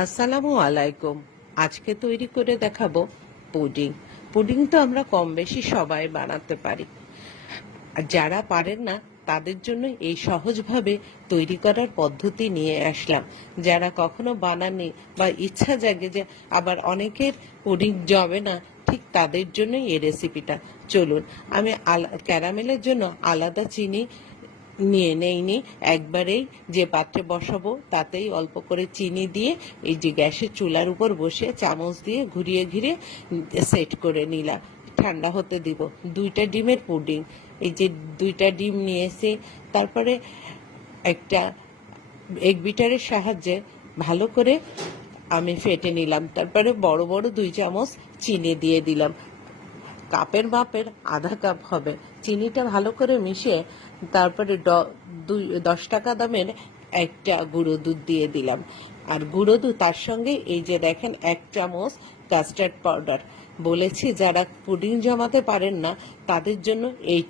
আসসালামু আলাইকুম। আজকে তৈরি করে দেখাবো পুডিং। পুডিং তো আমরা কম বেশি সবাই বানাতে পারি। আর যারা পারেন না তাদের জন্য এই সহজভাবে তৈরি করার পদ্ধতি নিয়ে আসলাম। যারা কখনো বানাননি বা ইচ্ছা জাগে যে আবার অনেকের পুডিং জমে না, ঠিক তাদের জন্য এই রেসিপিটা। চলুন, আমি ক্যারামেলের জন্য আলাদা চিনি নিয়ে নেইনি। একবারেই যে পাত্রে বসাবো তাতেই অল্প করে চিনি দিয়ে এই যে গ্যাসের চুলার উপর বসে চামচ দিয়ে ঘুরিয়ে ঘুরিয়ে সেট করে নিলাম। ঠান্ডা হতে দিব। 2টা ডিমের পুডিং। এই যে 2টা ডিম নিয়ে এসে তারপরে একটা এগ বিটারের সাহায্যে ভালো করে আমি ফেটে নিলাম। তারপরে বড় বড় 2 চামচ চিনি দিয়ে দিলাম। কাপের মাপের আধা কাপ হবে। চিনিটা ভালো করে মিশিয়ে তারপরে 10 টাকা দামের একটা গুঁড়ো দুধ দিয়ে দিলাম। আর গুঁড়ো দুধ তার সঙ্গে এই যে দেখেন 1 চামচ কাস্টার্ড পাউডার। বলেছি যারা পুডিং জমাতে পারেন না তাদের জন্য এই